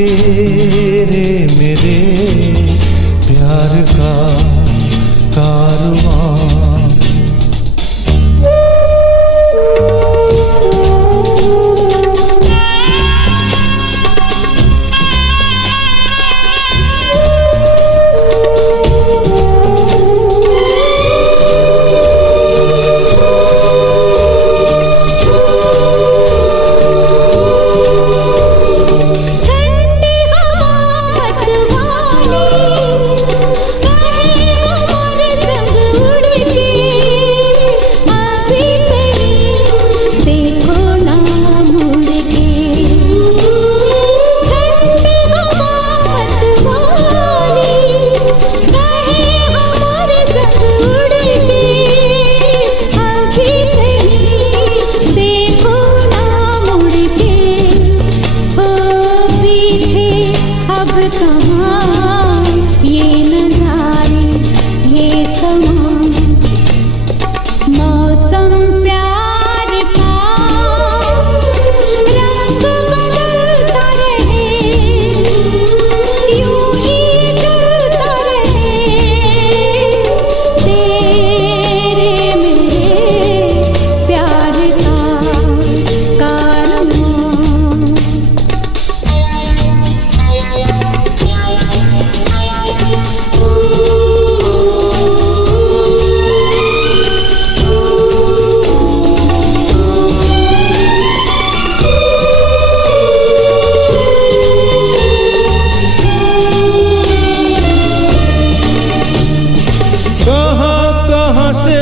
तेरे मेरे प्यार का कारवां।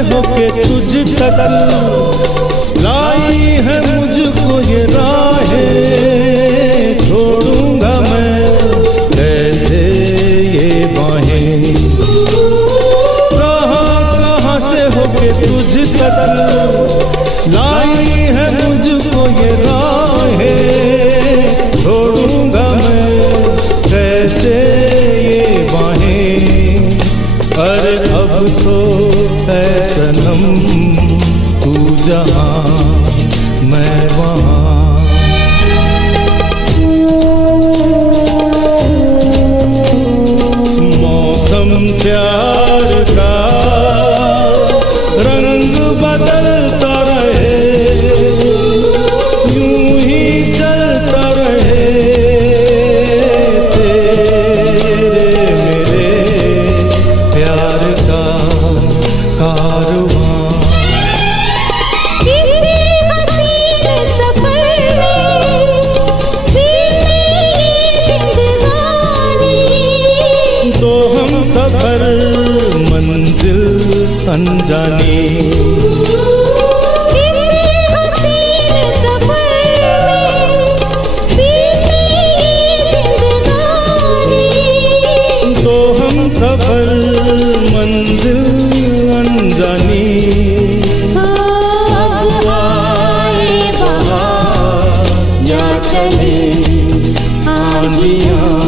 होके तुझ तक लाई है मुझको ये राहें, छोड़ूंगा मैं कैसे ये बाहें। कहाँ से होके तुझ तक लाई है मुझको ये राहें, छोड़ूंगा मैं कैसे ये बाहें। अरे अब तो है सनम तू जहाँ मैं वहाँ। मौसम प्यार का रंग बदलता रहे, यूं ही चलता रहे तेरे मेरे प्यार का कारवां। तो हम सफर मंजिल अनजानी, तो हम सफर मंजिल अनजानी। अब आए बहार या चले आंधियाँ।